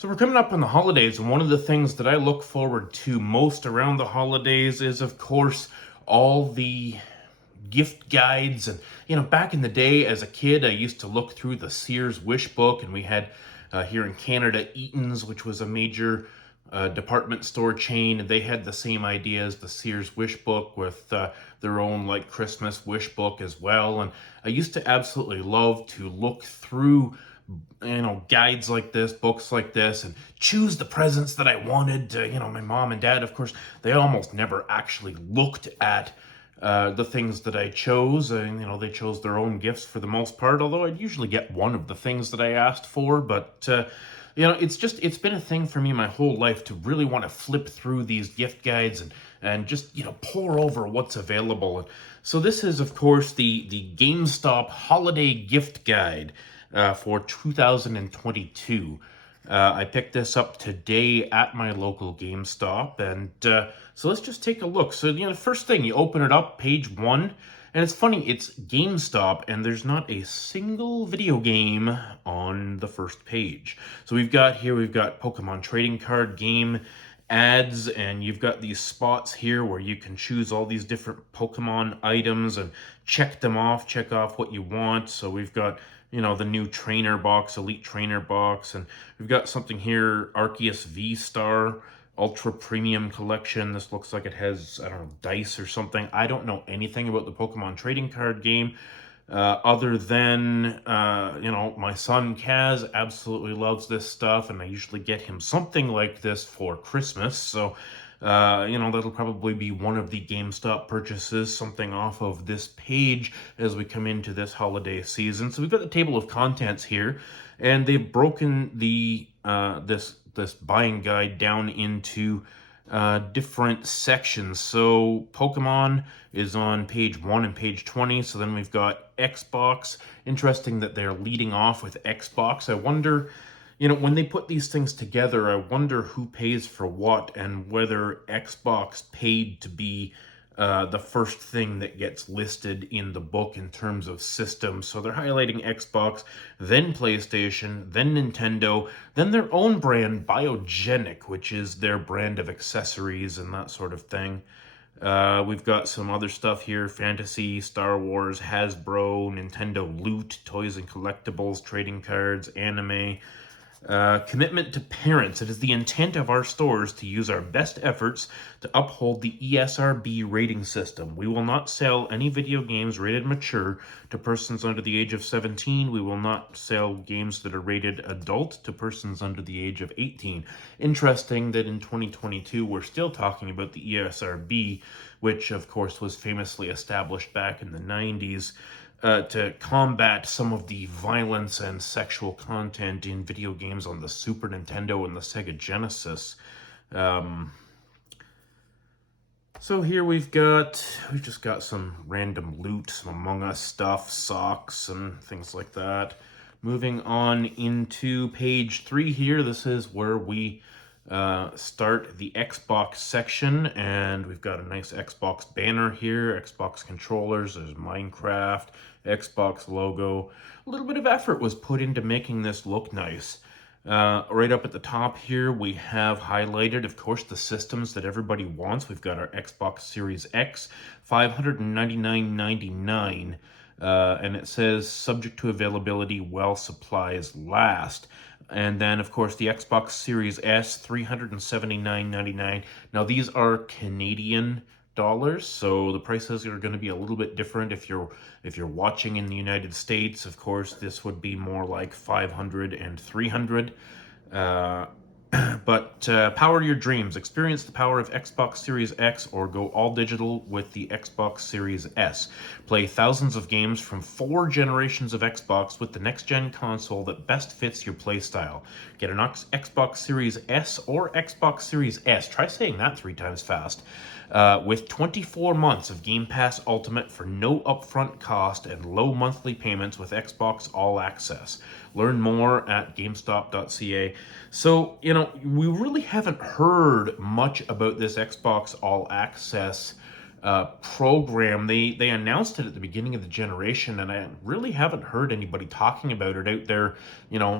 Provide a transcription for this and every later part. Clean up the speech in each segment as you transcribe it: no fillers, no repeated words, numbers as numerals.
So we're coming up on the holidays, and one of the things that I look forward to most around the holidays is, of course, all the gift guides. And back in the day as a kid, I used to look through the Sears Wish Book, and we had here in Canada Eaton's, which was a major department store chain, and they had the same idea as the Sears Wish Book with their own like Christmas wish book as well. And I used to absolutely love to look through guides like this, books like this, and choose the presents that I wanted. My mom and dad, of course, they almost never actually looked at the things that I chose. And they chose their own gifts for the most part, although I'd usually get one of the things that I asked for. But it's been a thing for me my whole life to really want to flip through these gift guides and just pour over what's available. And so this is, of course, the GameStop Holiday Gift Guide for 2022. I picked this up today at my local GameStop, and so let's just take a look. So, the first thing, you open it up, page one, and it's funny, it's GameStop, and there's not a single video game on the first page. So we've got Pokemon trading card game ads, and you've got these spots here where you can choose all these different Pokemon items and check off what you want. So we've got the new trainer box, elite trainer box, and we've got something here, Arceus V-Star Ultra Premium Collection. This looks like it has, I don't know, dice or something. I don't know anything about the Pokemon trading card game, other than, my son Kaz absolutely loves this stuff, and I usually get him something like this for Christmas. So, that'll probably be one of the GameStop purchases, something off of this page as we come into this holiday season. So we've got the table of contents here, and they've broken the this buying guide down into different sections. So Pokemon is on page 1 and page 20. So then we've got Xbox. Interesting that they're leading off with Xbox. I wonder, when they put these things together, I wonder who pays for what and whether Xbox paid to be the first thing that gets listed in the book in terms of systems. So they're highlighting Xbox, then PlayStation, then Nintendo, then their own brand, Biogenic, which is their brand of accessories and that sort of thing. We've got some other stuff here: Fantasy, Star Wars, Hasbro, Nintendo Loot, Toys and Collectibles, Trading Cards, Anime. Commitment to parents. It is the intent of our stores to use our best efforts to uphold the ESRB rating system. We will not sell any video games rated mature to persons under the age of 17. We will not sell games that are rated adult to persons under the age of 18. Interesting that in 2022 we're still talking about the ESRB, which of course was famously established back in the 90s. To combat some of the violence and sexual content in video games on the Super Nintendo and the Sega Genesis. So here we've just got some random loot, some Among Us stuff, socks and things like that. Moving on into page 3 here, this is where we start the Xbox section, and we've got a nice Xbox banner here, Xbox controllers, there's Minecraft, Xbox logo. A little bit of effort was put into making this look nice. Right up at the top here, we have highlighted, of course, the systems that everybody wants. We've got our Xbox Series X, $599.99, and it says subject to availability while supplies last. And then, of course, the Xbox Series S, $379.99. Now, these are Canadian dollars, so the prices are going to be a little bit different if you're watching in the United States. Of course, this would be more like 500 and 300. But power your dreams. Experience the power of Xbox Series X or go all digital with the Xbox Series S. Play thousands of games from 4 generations of Xbox with the next-gen console that best fits your playstyle. Get an Xbox Series S or Xbox Series S. Try saying that 3 times fast. With 24 months of Game Pass Ultimate for no upfront cost and low monthly payments with Xbox All Access. Learn more at GameStop.ca. So, we really haven't heard much about this Xbox All Access program. They announced it at the beginning of the generation, and I really haven't heard anybody talking about it out there,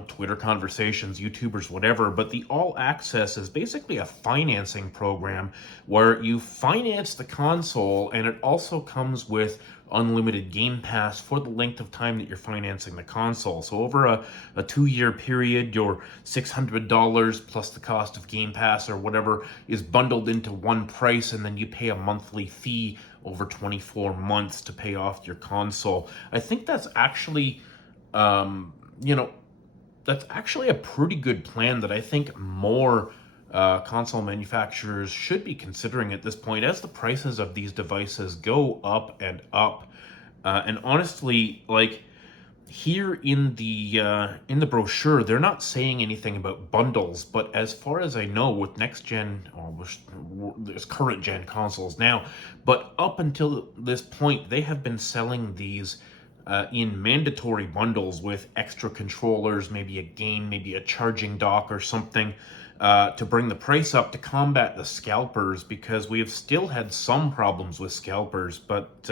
Twitter conversations, YouTubers, whatever. But the All Access is basically a financing program where you finance the console, and it also comes with unlimited Game Pass for the length of time that you're financing the console. So over a 2-year period, your $600 plus the cost of Game Pass or whatever is bundled into one price, and then you pay a monthly fee over 24 months to pay off your console. I think that's actually, um, you know, that's actually a pretty good plan that I think more console manufacturers should be considering at this point as the prices of these devices go up and up. And honestly, like here in the brochure, they're not saying anything about bundles, but as far as I know, with next gen, or there's current gen consoles now, but up until this point, they have been selling these in mandatory bundles with extra controllers, maybe a game, maybe a charging dock or something, to bring the price up to combat the scalpers, because we have still had some problems with scalpers, but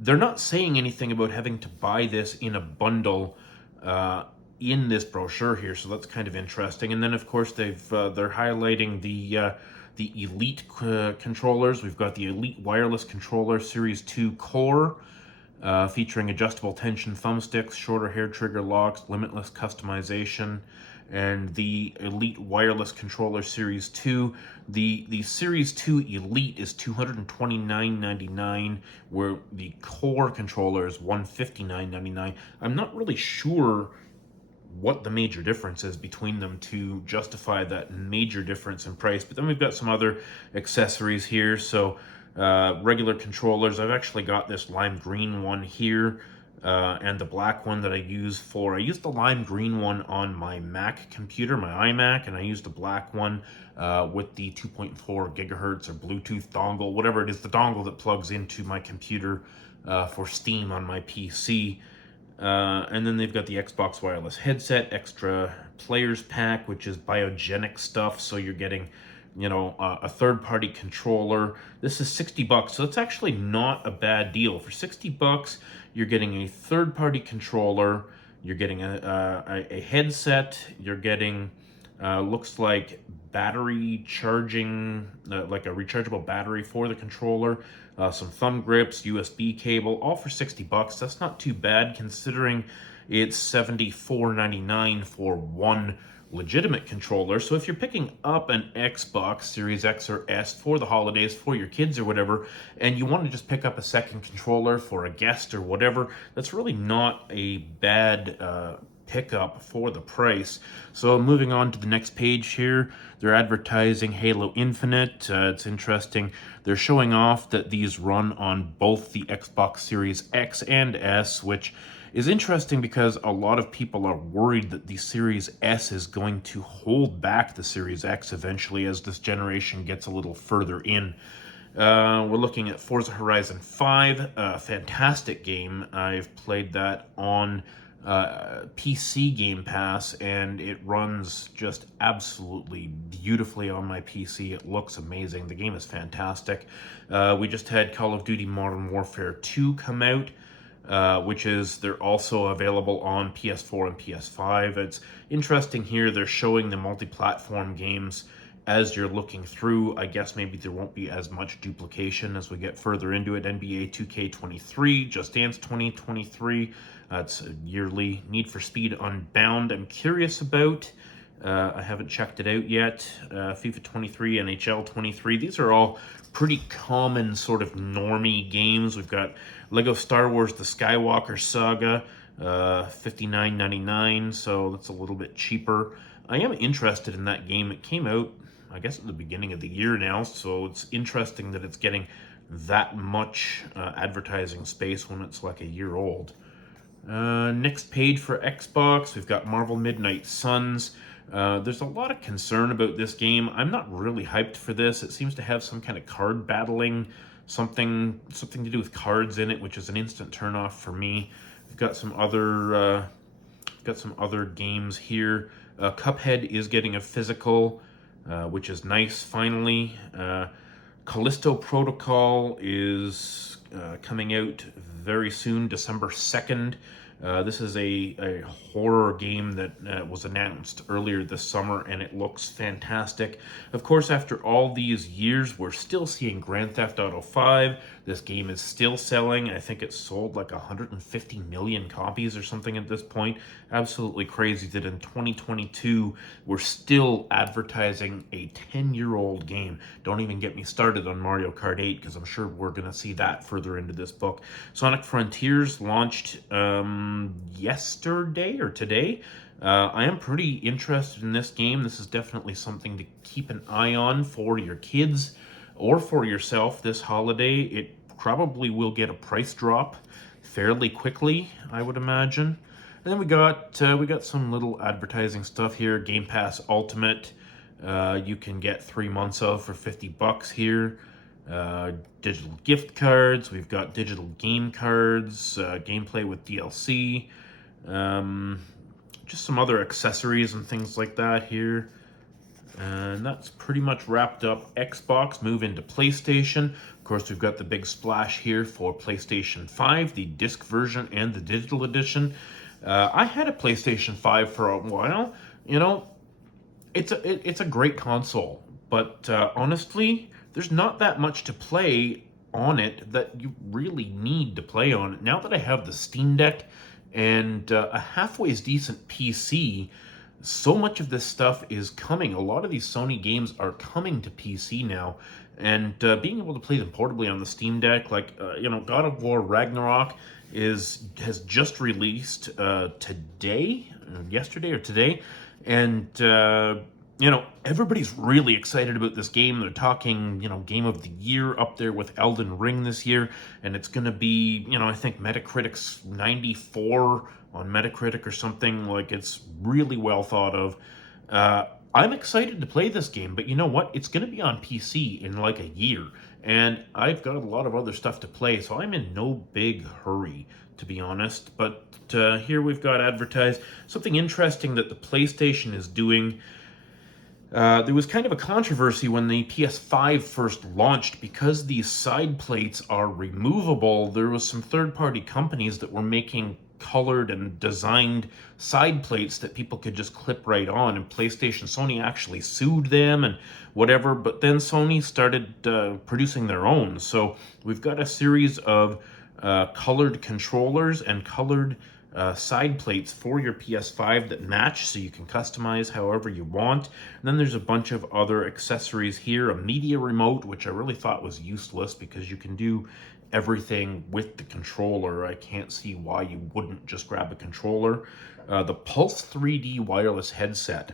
they're not saying anything about having to buy this in a bundle in this brochure here, so that's kind of interesting. And then, of course, they're highlighting the Elite controllers. We've got the Elite Wireless Controller Series 2 Core, featuring adjustable tension thumbsticks, shorter hair trigger locks, limitless customization, and the Elite Wireless Controller Series 2. The Series 2 Elite is $229.99, where the Core controller is $159.99. I'm not really sure what the major difference is between them to justify that major difference in price. But then we've got some other accessories here. So regular controllers. I've actually got this lime green one here, and the black one that I use the lime green one on my Mac computer, my iMac, and I use the black one with the 2.4 gigahertz or Bluetooth dongle, whatever it is, the dongle that plugs into my computer for Steam on my PC. And then they've got the Xbox wireless headset, extra players pack, which is biogenic stuff. So you're getting, a third-party controller. This is $60, so it's actually not a bad deal. For $60, you're getting a third-party controller. You're getting a headset. You're getting looks like battery charging, like a rechargeable battery for the controller, some thumb grips, USB cable, all for $60. That's not too bad considering it's $74.99 for one legitimate controller. So if you're picking up an Xbox Series X or S for the holidays for your kids or whatever, and you want to just pick up a second controller for a guest or whatever, that's really not a bad pickup for the price. So moving on to the next page here, they're advertising Halo Infinite. It's interesting. They're showing off that these run on both the Xbox Series X and S, which is interesting because a lot of people are worried that the Series S is going to hold back the Series X eventually as this generation gets a little further in. We're looking at Forza Horizon 5, a fantastic game. I've played that on PC Game Pass, and it runs just absolutely beautifully on my PC. It looks amazing. The game is fantastic. We just had Call of Duty Modern Warfare 2 come out, they're also available on PS4 and PS5. It's interesting here, they're showing the multi-platform games as you're looking through. I guess maybe there won't be as much duplication as we get further into it. NBA 2K23, Just Dance 2023, it's a yearly Need for Speed Unbound I'm curious about. I haven't checked it out yet. FIFA 23, NHL 23. These are all pretty common sort of normie games. We've got Lego Star Wars The Skywalker Saga, $59.99, so that's a little bit cheaper. I am interested in that game. It came out, I guess, at the beginning of the year now, so it's interesting that it's getting that much advertising space when it's like a year old. Next page for Xbox, we've got Marvel Midnight Suns. There's a lot of concern about this game. I'm not really hyped for this. It seems to have some kind of card battling, something to do with cards in it, which is an instant turnoff for me. We've got some other games here. Cuphead is getting a physical, which is nice finally. Callisto Protocol is coming out very soon, December 2nd. This is a horror game that was announced earlier this summer, and it looks fantastic. Of course, after all these years, we're still seeing Grand Theft Auto 5. This game is still selling. I think it's sold like 150 million copies or something at this point. Absolutely crazy that in 2022, we're still advertising a 10-year-old game. Don't even get me started on Mario Kart 8, because I'm sure we're going to see that further into this book. Sonic Frontiers launched yesterday or today. I am pretty interested in this game. This is definitely something to keep an eye on for your kids or for yourself this holiday. It probably will get a price drop fairly quickly, I would imagine. And then we got some little advertising stuff here. Game Pass Ultimate, you can get 3 months of for $50 here. Digital gift cards. We've got digital game cards, gameplay with DLC, just some other accessories and things like that here. And that's pretty much wrapped up Xbox. Move into PlayStation. Of course, we've got the big splash here for PlayStation 5, the disc version and the digital edition. I had a PlayStation 5 for a while. You know, it's a great console, but honestly, there's not that much to play on it that you really need to play on it. Now that I have the Steam Deck and a halfway decent PC, so much of this stuff is coming. A lot of these Sony games are coming to PC now, and being able to play them portably on the Steam Deck, like God of War Ragnarok has just released yesterday or today, and everybody's really excited about this game. They're talking, game of the year up there with Elden Ring this year, and it's going to be, I think Metacritic's 94 on Metacritic or something. Like, it's really well thought of. I'm excited to play this game, but you know what? It's going to be on PC in like a year, and I've got a lot of other stuff to play, so I'm in no big hurry, to be honest. But here we've got advertised something interesting that the PlayStation is doing. There was kind of a controversy when the PS5 first launched because these side plates are removable. There was some third-party companies that were making colored and designed side plates that people could just clip right on, and Sony actually sued them and whatever, but then Sony started producing their own. So we've got a series of colored controllers and colored side plates for your PS5 that match, so you can customize however you want. And then there's a bunch of other accessories here. A media remote, which I really thought was useless because you can do everything with the controller. I can't see why you wouldn't just grab a controller. The Pulse 3D wireless headset.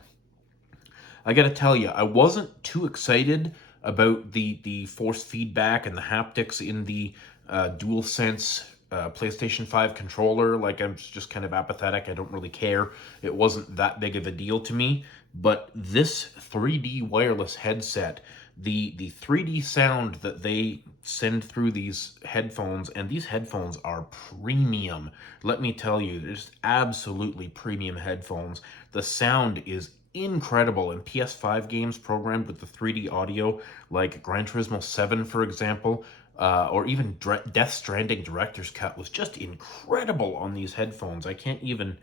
I gotta tell you, I wasn't too excited about the force feedback and the haptics in the DualSense PlayStation 5 controller. Like, I'm just kind of apathetic. I don't really care. It wasn't that big of a deal to me. But this 3D wireless headset, the 3D sound that they send through these headphones, and these headphones are premium. Let me tell you, there's absolutely premium headphones. The sound is incredible in PS5 games programmed with the 3D audio, like Gran Turismo 7, for example, or even Death Stranding Director's Cut was just incredible on these headphones. I can't even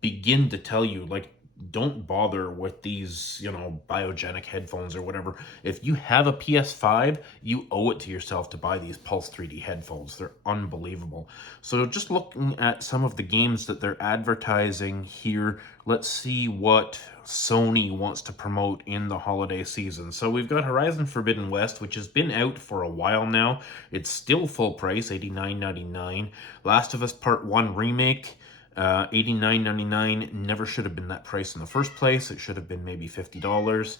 begin to tell you, like, don't bother with these, biogenic headphones or whatever. If you have a PS5, you owe it to yourself to buy these Pulse 3D headphones. They're unbelievable. So just looking at some of the games that they're advertising here, let's see what Sony wants to promote in the holiday season. So we've got Horizon Forbidden West, which has been out for a while now. It's still full price, $89.99. Last of Us Part 1 Remake, $89.99. Never should have been that price in the first place. It should have been maybe $50.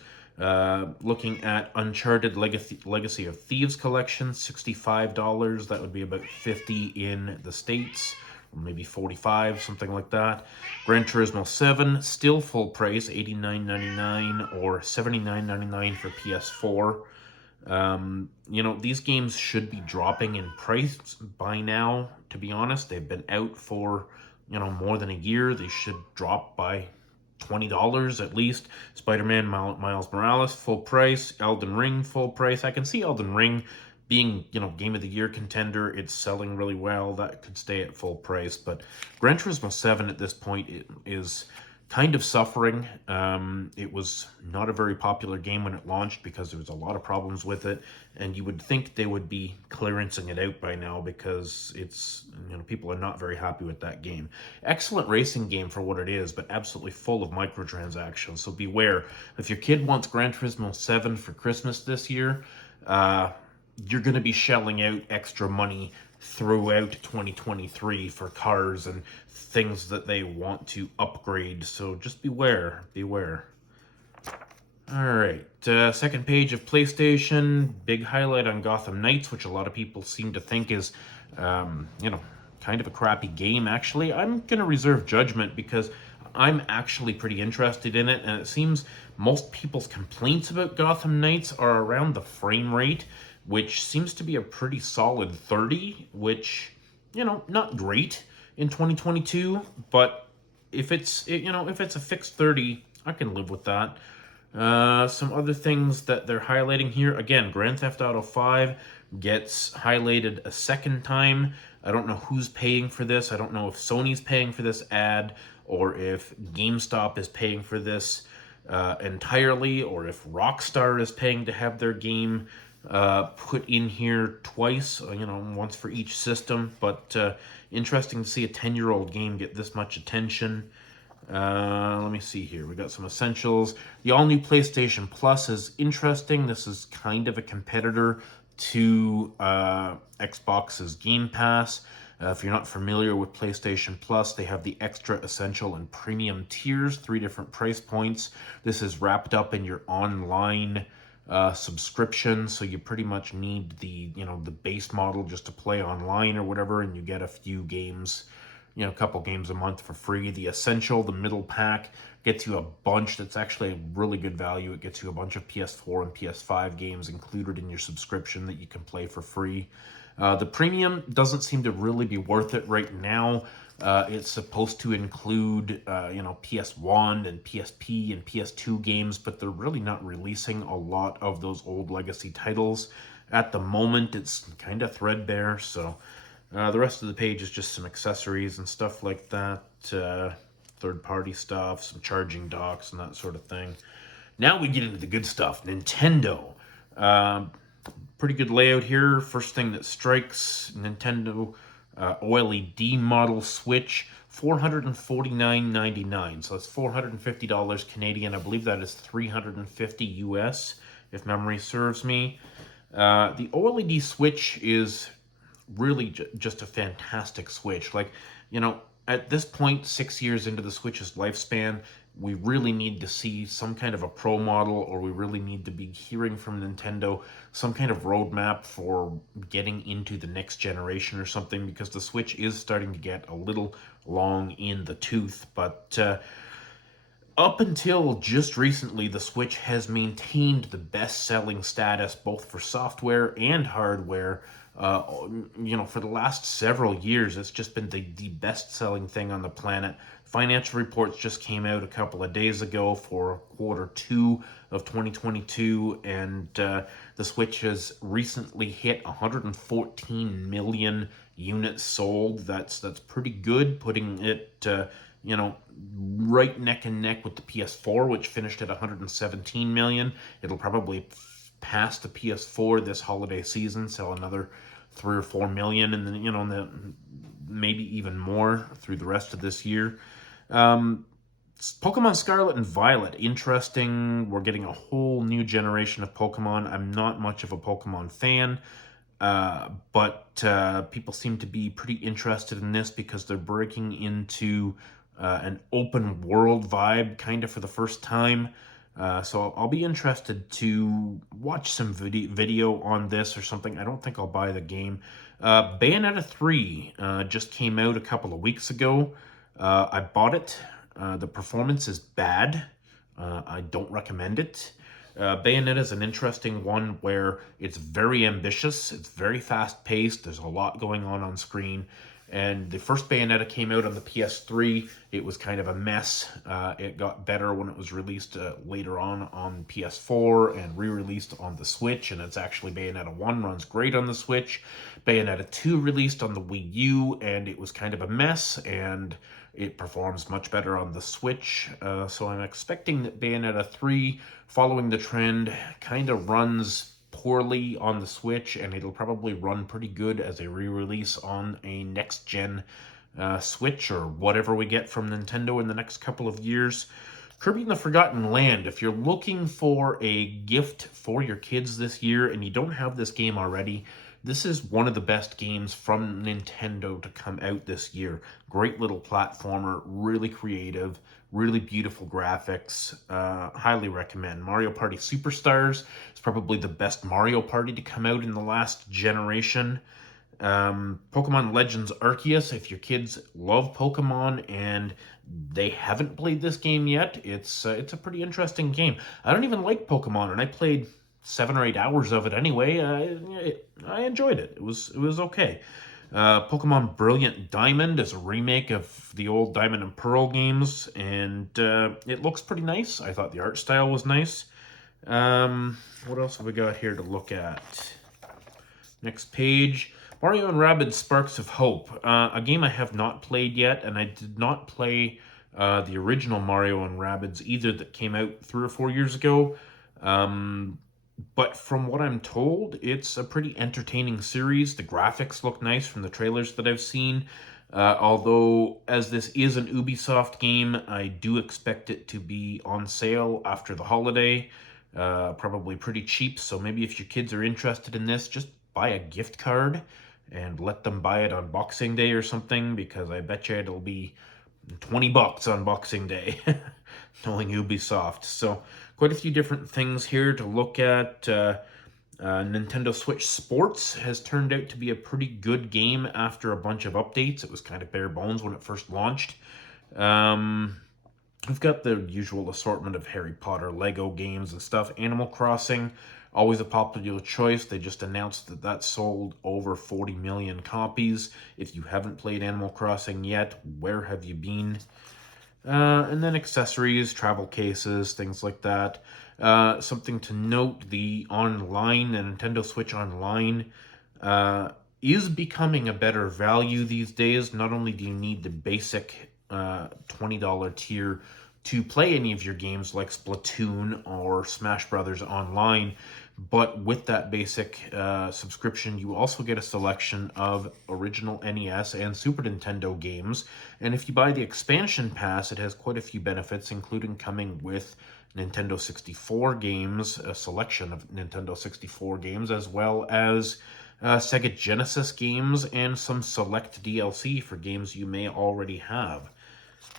Looking at Uncharted Legacy of Thieves Collection, $65. That would be about $50 in the States, or maybe $45, something like that. Gran Turismo 7, still full price, $89.99 or $79.99 for PS4. These games should be dropping in price by now, to be honest. They've been out for, more than a year. They should drop by $20 at least. Spider-Man Miles Morales, full price. Elden Ring, full price. I can see Elden Ring being, Game of the Year contender. It's selling really well. That could stay at full price. But Gran Turismo 7 at this point is kind of suffering. It was not a very popular game when it launched because there was a lot of problems with it, and you would think they would be clearancing it out by now because it's, people are not very happy with that game. Excellent racing game for what it is, but absolutely full of microtransactions, so beware. If your kid wants Gran Turismo 7 for Christmas this year, you're going to be shelling out extra money throughout 2023 for cars and things that they want to upgrade. So just beware, beware. All right, second page of PlayStation. Big highlight on Gotham Knights, which a lot of people seem to think is, kind of a crappy game. Actually, I'm going to reserve judgment because I'm actually pretty interested in it, and it seems most people's complaints about Gotham Knights are around the frame rate, which seems to be a pretty solid 30, which, not great in 2022, but if it's a fixed 30, I can live with that. Some other things that they're highlighting here. Again, Grand Theft Auto 5 gets highlighted a second time. I don't know who's paying for this. I don't know if Sony's paying for this ad or if GameStop is paying for this entirely, or if Rockstar is paying to have their game put in here twice, once for each system. But interesting to see a 10-year-old game get this much attention. Let me see here. We got some essentials. The all-new PlayStation Plus is interesting. This is kind of a competitor to Xbox's Game Pass. If you're not familiar with PlayStation Plus, they have the extra, essential, and premium tiers, 3 different price points. This is wrapped up in your online subscription, so you pretty much need the base model just to play online or whatever, and you get a few games, a couple games a month for free. The essential, the middle pack, gets you a bunch. That's actually a really good value. It gets you a bunch of PS4 and PS5 games included in your subscription that you can play for free. The premium doesn't seem to really be worth it right now. It's supposed to include, PS1 and PSP and PS2 games, but they're really not releasing a lot of those old legacy titles. At the moment, it's kind of threadbare, so the rest of the page is just some accessories and stuff like that, third-party stuff, some charging docks and that sort of thing. Now we get into the good stuff. Nintendo. Pretty good layout here. First thing that strikes, Nintendo OLED model Switch, $449.99. So that's $450 Canadian. I believe that is $350 US, if memory serves me. The OLED Switch is really just a fantastic Switch. Like, at this point, 6 years into the Switch's lifespan, we really need to see some kind of a pro model, or we really need to be hearing from Nintendo some kind of roadmap for getting into the next generation or something, because the Switch is starting to get a little long in the tooth. But up until just recently, the Switch has maintained the best-selling status both for software and hardware. For the last several years, it's just been the best-selling thing on the planet. Financial reports just came out a couple of days ago for Q2 of 2022, and the Switch has recently hit 114 million units sold. That's pretty good, putting it right neck and neck with the PS4, which finished at 117 million. It'll probably pass the PS4 this holiday season, sell another 3 or 4 million, and then maybe even more through the rest of this year. Pokemon Scarlet and Violet, interesting. We're getting a whole new generation of Pokemon. I'm not much of a Pokemon fan, but people seem to be pretty interested in this because they're breaking into an open world vibe kind of for the first time. So I'll be interested to watch some video on this or something. I don't think I'll buy the game. Bayonetta 3 just came out a couple of weeks ago. I bought it. The performance is bad. I don't recommend it. Bayonetta is an interesting one where it's very ambitious. It's very fast-paced. There's a lot going on screen. And the first Bayonetta came out on the PS3. It was kind of a mess. It got better when it was released later on PS4 and re-released on the Switch. And it's actually Bayonetta 1 runs great on the Switch. Bayonetta 2 released on the Wii U, and it was kind of a mess. And it performs much better on the Switch. So I'm expecting that Bayonetta 3, following the trend, kind of runs poorly on the Switch, and it'll probably run pretty good as a re-release on a next-gen Switch or whatever we get from Nintendo in the next couple of years. Kirby and the Forgotten Land, if you're looking for a gift for your kids this year and you don't have this game already, this is one of the best games from Nintendo to come out this year. Great little platformer, really creative, really beautiful graphics. Highly recommend. Mario Party Superstars is probably the best Mario Party to come out in the last generation. Pokemon Legends Arceus, if your kids love Pokemon and they haven't played this game yet, it's a pretty interesting game. I don't even like Pokemon, and I played 7 or 8 hours of it anyway. I enjoyed it. It was okay. Pokemon Brilliant Diamond is a remake of the old Diamond and Pearl games, and it looks pretty nice. I thought the art style was nice. What else have we got here to look at? Next page. Mario and Rabbids Sparks of Hope. A game I have not played yet, and I did not play the original Mario and Rabbids either that came out 3 or 4 years ago. But from what I'm told, it's a pretty entertaining series. The graphics look nice from the trailers that I've seen. Although, as this is an Ubisoft game, I do expect it to be on sale after the holiday. Probably pretty cheap, so maybe if your kids are interested in this, just buy a gift card and let them buy it on Boxing Day or something, because I bet you it'll be $20 on Boxing Day, knowing Ubisoft. So quite a few different things here to look at. Nintendo Switch Sports has turned out to be a pretty good game after a bunch of updates. It was kind of bare bones when it first launched. We've got the usual assortment of Harry Potter, Lego games and stuff. Animal Crossing, always a popular choice. They just announced that that sold over 40 million copies. If you haven't played Animal Crossing yet, where have you been? And then accessories, travel cases, things like that. Something to note, the online, the Nintendo Switch Online, is becoming a better value these days. Not only do you need the basic $20 tier to play any of your games like Splatoon or Smash Brothers Online, but with that basic subscription, you also get a selection of original NES and Super Nintendo games. And if you buy the expansion pass, it has quite a few benefits, including coming with Nintendo 64 games, a selection of Nintendo 64 games, as well as Sega Genesis games and some select DLC for games you may already have.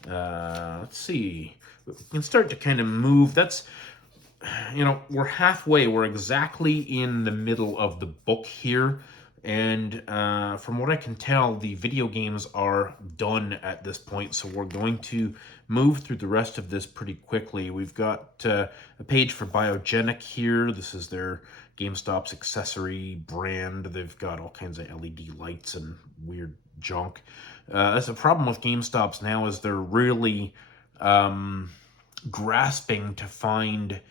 Let's see. We can start to kind of move. That's, we're halfway. We're exactly in the middle of the book here. And from what I can tell, the video games are done at this point. So we're going to move through the rest of this pretty quickly. We've got a page for Biogenic here. This is their GameStop's accessory brand. They've got all kinds of LED lights and weird junk. That's a problem with GameStops now, is they're really grasping to find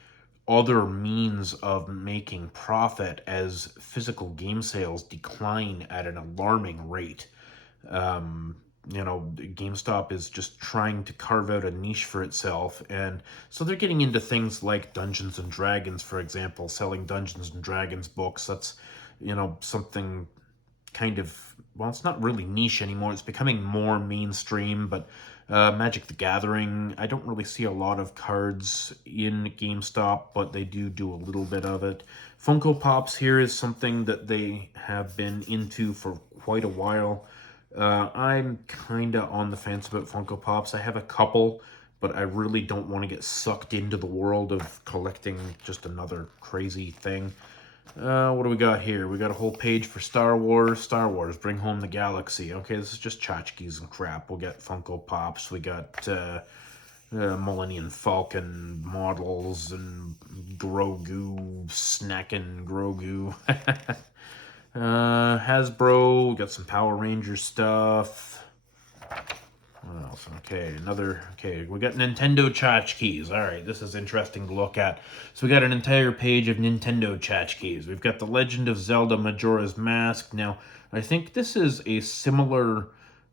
other means of making profit as physical game sales decline at an alarming rate. GameStop is just trying to carve out a niche for itself, and so they're getting into things like Dungeons and Dragons, for example, selling Dungeons and Dragons books. That's, something kind of, well, it's not really niche anymore. It's becoming more mainstream, but Magic the Gathering, I don't really see a lot of cards in GameStop, but they do a little bit of it. Funko Pops here is something that they have been into for quite a while. I'm kind of on the fence about Funko Pops. I have a couple, but I really don't want to get sucked into the world of collecting just another crazy thing. What do we got here? We got a whole page for Star Wars. Star Wars, Bring Home the Galaxy. Okay, this is just tchotchkes and crap. We'll get Funko Pops. We got Millennium Falcon models and Grogu, snacking Grogu. Hasbro, got some Power Ranger stuff. What else? Okay, we got Nintendo tchotchkes. All right, this is interesting to look at. So we got an entire page of Nintendo tchotchkes. We've got The Legend of Zelda Majora's Mask. Now, I think this is a similar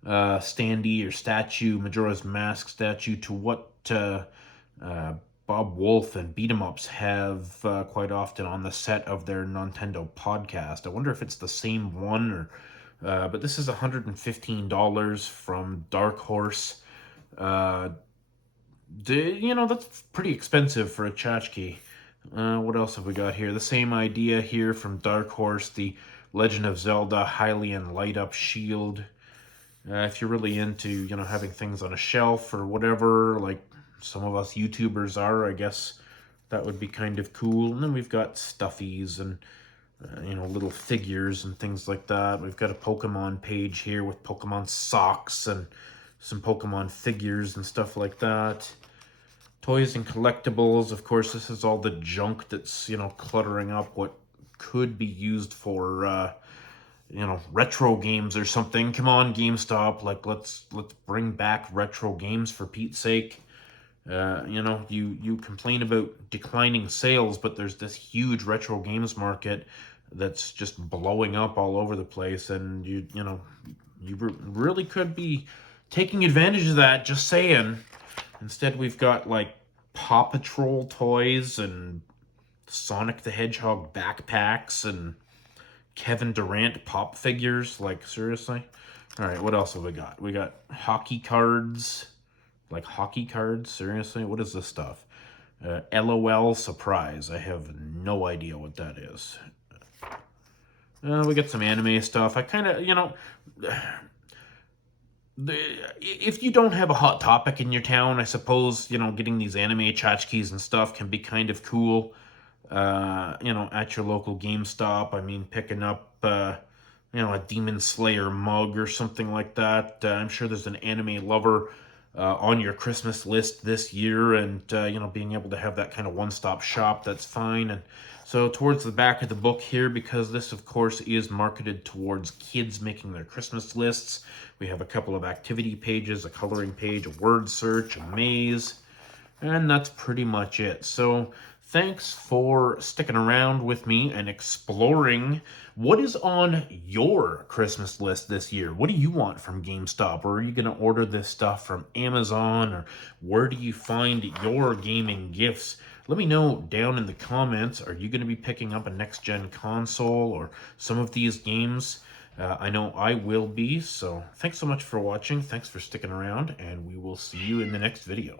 standee or statue, Majora's Mask statue, to what uh, Bob Wolf and Beat 'em Ups have quite often on the set of their Nintendo podcast. I wonder if it's the same one or but this is $115 from Dark Horse. Uh, that's pretty expensive for a tchotchke. What else have we got here? The same idea here from Dark Horse, the Legend of Zelda Hylian Light Up Shield. If you're really into, having things on a shelf or whatever, like some of us YouTubers are, I guess that would be kind of cool. And then we've got stuffies and little figures and things like that. We've got a Pokemon page here with Pokemon socks and some Pokemon figures and stuff like that. Toys and collectibles. Of course, this is all the junk that's, cluttering up what could be used for, retro games or something. Come on, GameStop. Like, let's bring back retro games for Pete's sake. You complain about declining sales, but there's this huge retro games market that's just blowing up all over the place, and really could be taking advantage of that. Just saying. Instead, we've got like Paw Patrol toys and Sonic the Hedgehog backpacks and Kevin Durant pop figures. Like, seriously? All right, what else have we got? We got hockey cards. Like hockey cards? Seriously? What is this stuff? LOL Surprise. I have no idea what that is. We got some anime stuff. I kind of, if you don't have a Hot Topic in your town, I suppose, getting these anime tchotchkes and stuff can be kind of cool. At your local GameStop. I mean, picking up, a Demon Slayer mug or something like that. I'm sure there's an anime lover on your Christmas list this year, and being able to have that kind of one-stop shop, that's fine. And so towards the back of the book here, because this of course is marketed towards kids making their Christmas lists, we have a couple of activity pages, a coloring page, a word search, a maze, and that's pretty much it. So thanks for sticking around with me and exploring what is on your Christmas list this year. What do you want from GameStop? Or are you going to order this stuff from Amazon? Or where do you find your gaming gifts? Let me know down in the comments. Are you going to be picking up a next-gen console or some of these games? I know I will be. So thanks so much for watching. Thanks for sticking around, and we will see you in the next video.